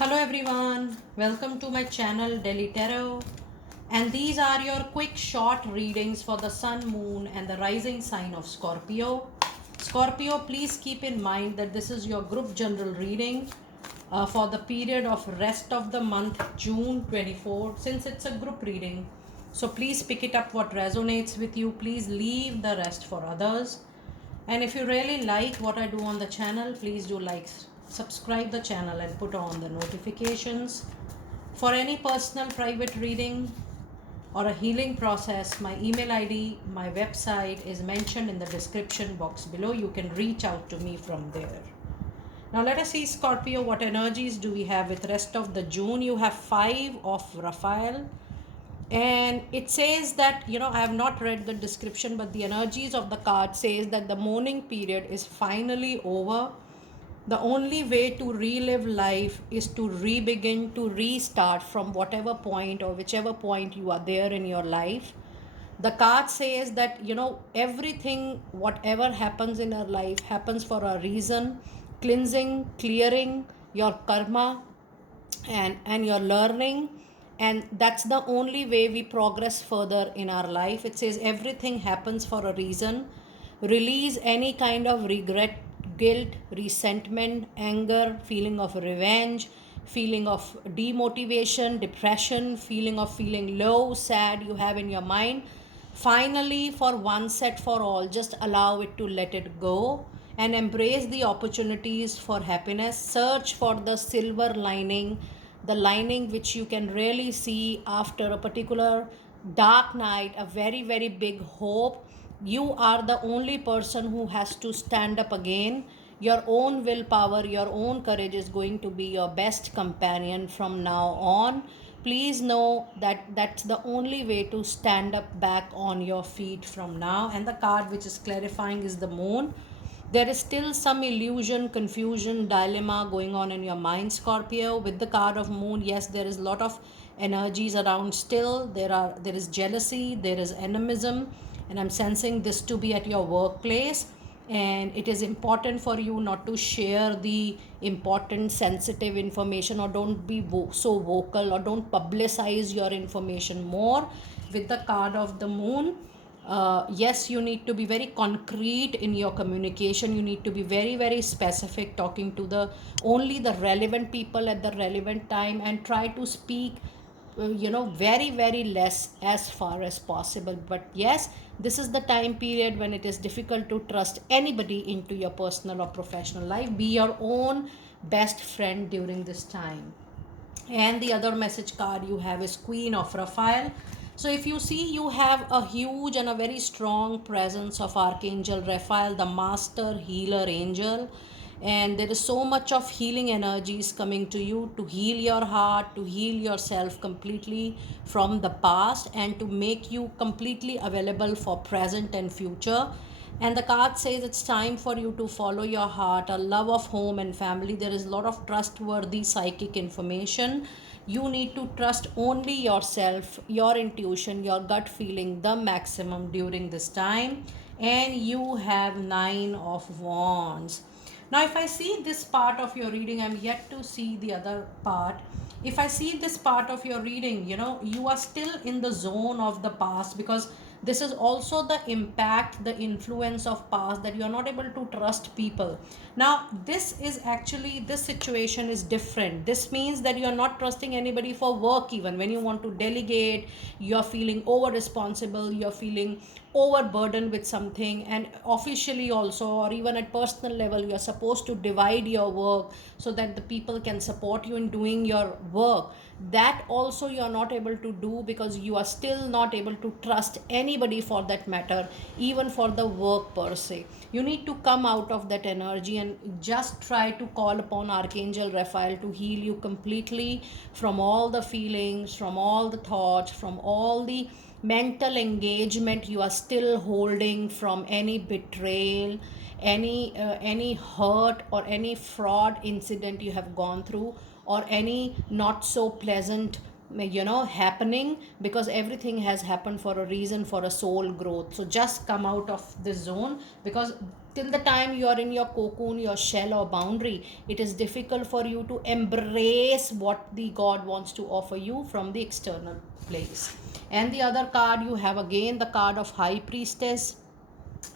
Hello everyone, welcome to my channel Delhi Tarot, and these are your quick short readings for the sun, moon and the rising sign of Scorpio. Scorpio, please keep in mind that this is your group general reading for the period of rest of the month June 24, since it's a group reading. So please pick it up what resonates with you. Please leave the rest for others. And if you really like what I do on the channel, please do like, subscribe the channel and put on the notifications. For any personal private reading or a healing process, my email ID, my website is mentioned in the description box below. You can reach out to me from there. Now let us see, Scorpio, what energies do we have with rest of the June. You have 5 of Raphael, and it says that, I have not read the description, but the energies of the card says that the mourning period is finally over. The only way to relive life is to re-begin, to restart from whatever point or whichever point you are there in your life. The card says that, everything, whatever happens in our life happens for a reason. Cleansing, clearing your karma, and you're learning, and that's the only way we progress further in our life. It says everything happens for a reason. Release any kind of regret, guilt, resentment, anger, feeling of revenge, feeling of demotivation, depression, feeling of feeling low, sad you have in your mind. Finally, for one set for all, just allow it to let it go and embrace the opportunities for happiness. Search for the silver lining, the lining which you can really see after a particular dark night, a very, very big hope. You are the only person who has to stand up again. Your own willpower, your own courage is going to be your best companion from now on. Please know that that's the only way to stand up back on your feet from now. And the card which is clarifying is the moon. There is still some illusion, confusion, dilemma going on in your mind, Scorpio. With the card of moon, yes, there is a lot of energies around still. There is jealousy, there is animism, and I'm sensing this to be at your workplace. And it is important for you not to share the important sensitive information, or don't be so vocal, or don't publicize your information more. With the card of the moon, yes, you need to be very concrete in your communication. You need to be very, very specific, talking to the only the relevant people at the relevant time, and try to speak very, very less as far as possible. But yes, this is the time period when it is difficult to trust anybody into your personal or professional life. Be your own best friend during this time. And the other message card you have is Queen of Raphael. So if you see, you have a huge and a very strong presence of Archangel Raphael, the master healer angel. And there is so much of healing energies coming to you to heal your heart, to heal yourself completely from the past, and to make you completely available for present and future. And the card says it's time for you to follow your heart, a love of home and family. There is a lot of trustworthy psychic information. You need to trust only yourself, your intuition, your gut feeling the maximum during this time. And you have 9 of Wands. Now, if I see this part of your reading, I'm yet to see the other part. If I see this part of your reading, you are still in the zone of the past, because this is also the impact, the influence of past, that you are not able to trust people. Now, this situation is different. This means that you are not trusting anybody for work. Even when you want to delegate, you are feeling over responsible, you are feeling overburdened with something. And officially also, or even at personal level, you are supposed to divide your work so that the people can support you in doing your work. That also you are not able to do, because you are still not able to trust anybody for that matter, even for the work per se. You need to come out of that energy and just try to call upon Archangel Raphael to heal you completely from all the feelings, from all the thoughts, from all the mental engagement you are still holding from any betrayal, any hurt, or any fraud incident you have gone through, or any not so pleasant happening, because everything has happened for a reason, for a soul growth. So just come out of this zone, because till the time you are in your cocoon, your shell or boundary, it is difficult for you to embrace what the God wants to offer you from the external place. And the other card you have, again the card of High Priestess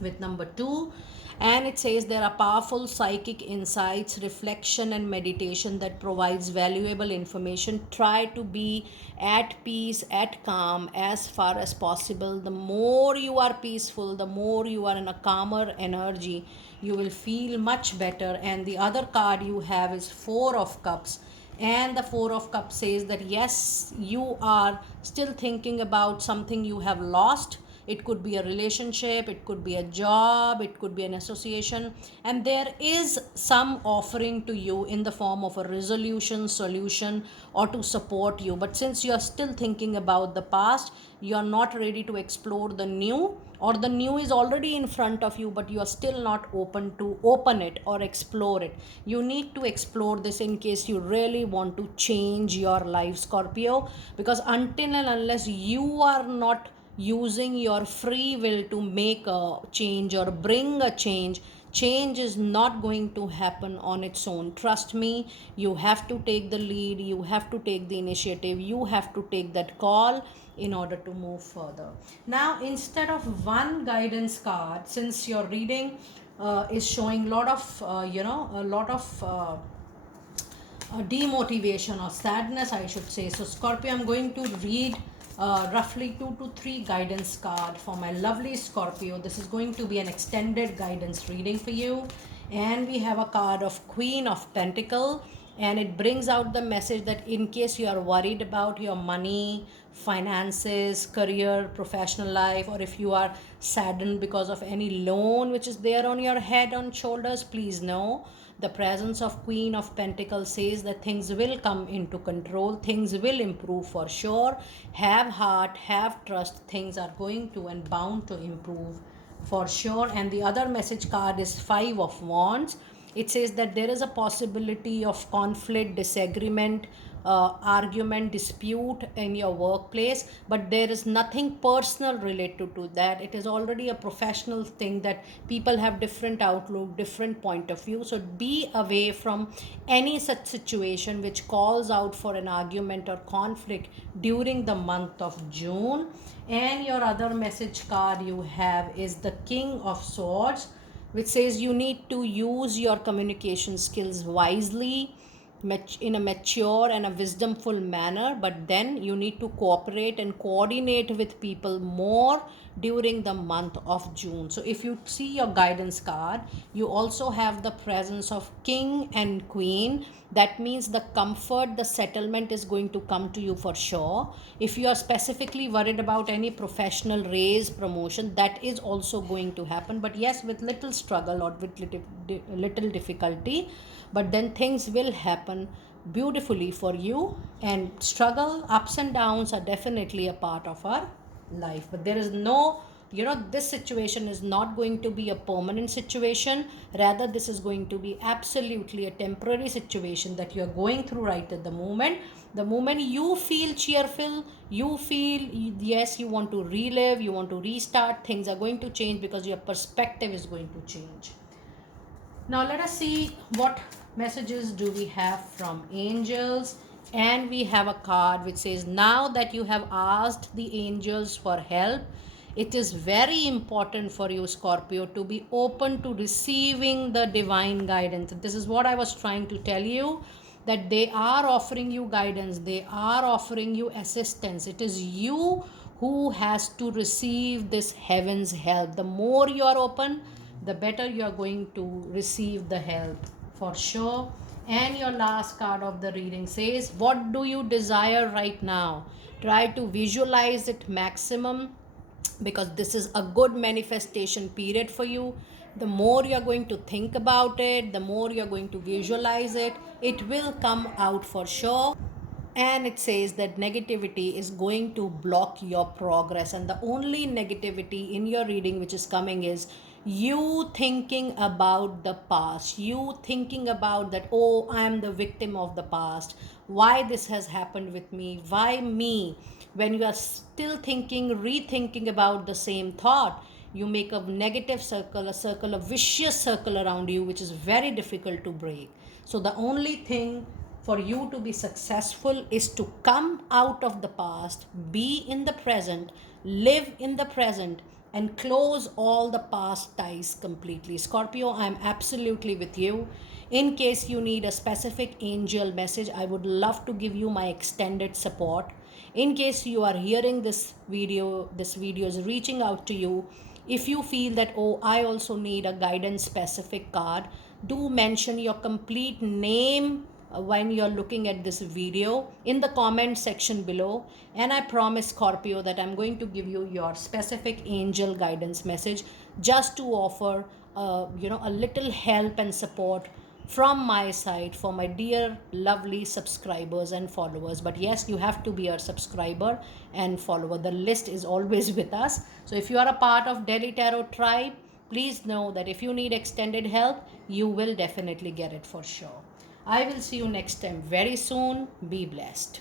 with number 2, and it says there are powerful psychic insights, reflection and meditation that provides valuable information. Try to be at peace, at calm as far as possible. The more you are peaceful, the more you are in a calmer energy, you will feel much better. And the other card you have is 4 of Cups, and the 4 of Cups says that yes, you are still thinking about something you have lost. It could be a relationship, it could be a job, it could be an association, and there is some offering to you in the form of a resolution, solution, or to support you. But since you are still thinking about the past, you are not ready to explore the new, or the new is already in front of you, but you are still not open to open it or explore it. You need to explore this in case you really want to change your life, Scorpio, because until and unless you are not using your free will to make a change or bring a change, change is not going to happen on its own. Trust me, you have to take the lead, you have to take the initiative, you have to take that call in order to move further. Now, instead of one guidance card, since your reading is showing lot of a lot of demotivation or sadness, I should say. So Scorpio, I'm going to read roughly 2 to 3 guidance card for my lovely Scorpio. This is going to be an extended guidance reading for you. And we have a card of Queen of Pentacle, and it brings out the message that in case you are worried about your money, finances, career, professional life, or if you are saddened because of any loan which is there on your head, on shoulders, please know the presence of Queen of Pentacles says that things will come into control, things will improve for sure. Have heart, have trust, things are going to and bound to improve for sure. And the other message card is 5 of Wands. It says that there is a possibility of conflict, disagreement, argument, dispute in your workplace, but there is nothing personal related to that. It is already a professional thing that people have different outlook, different point of view. So be away from any such situation which calls out for an argument or conflict during the month of June. And your other message card you have is the King of Swords, which says you need to use your communication skills wisely, in a mature and a wisdomful manner, but then you need to cooperate and coordinate with people more during the month of June. So if you see your guidance card, you also have the presence of King and Queen. That means the comfort, the settlement is going to come to you for sure. If you are specifically worried about any professional raise, promotion, that is also going to happen, but yes, with little struggle or with little difficulty, but then things will happen beautifully for you. And struggle, ups and downs are definitely a part of our life, but there is no, this situation is not going to be a permanent situation. Rather, this is going to be absolutely a temporary situation that you are going through right at the moment. The moment you feel cheerful, you feel yes, you want to relive, you want to restart, things are going to change because your perspective is going to change. Now let us see what messages do we have from angels. And we have a card which says, now that you have asked the angels for help, it is very important for you, Scorpio, to be open to receiving the divine guidance. This is what I was trying to tell you, that they are offering you guidance, they are offering you assistance. It is you who has to receive this heaven's help. The more you are open, the better you are going to receive the help for sure. And your last card of the reading says, what do you desire right now? Try to visualize it maximum, because this is a good manifestation period for you. The more you're going to think about it, the more you're going to visualize it, it will come out for sure. And it says that negativity is going to block your progress, and the only negativity in your reading which is coming is You thinking about the past, you thinking about that, oh, I am the victim of the past, why this has happened with me, why me. When you are still thinking, rethinking about the same thought, you make a negative circle, a circle, a vicious circle around you, which is very difficult to break. So the only thing for you to be successful is to come out of the past, be in the present, live in the present, and close all the past ties completely. Scorpio, I'm absolutely with you. In case you need a specific angel message, I would love to give you my extended support. In case you are hearing this video is reaching out to you, if you feel that, oh, I also need a guidance specific card, do mention your complete name when you're looking at this video in the comment section below, and I promise, Scorpio, that I'm going to give you your specific angel guidance message, just to offer a little help and support from my side for my dear lovely subscribers and followers. But yes, you have to be a subscriber and follower. The list is always with us. So if you are a part of Delhi Tarot tribe, please know that if you need extended help, you will definitely get it for sure. I will see you next time very soon. Be blessed.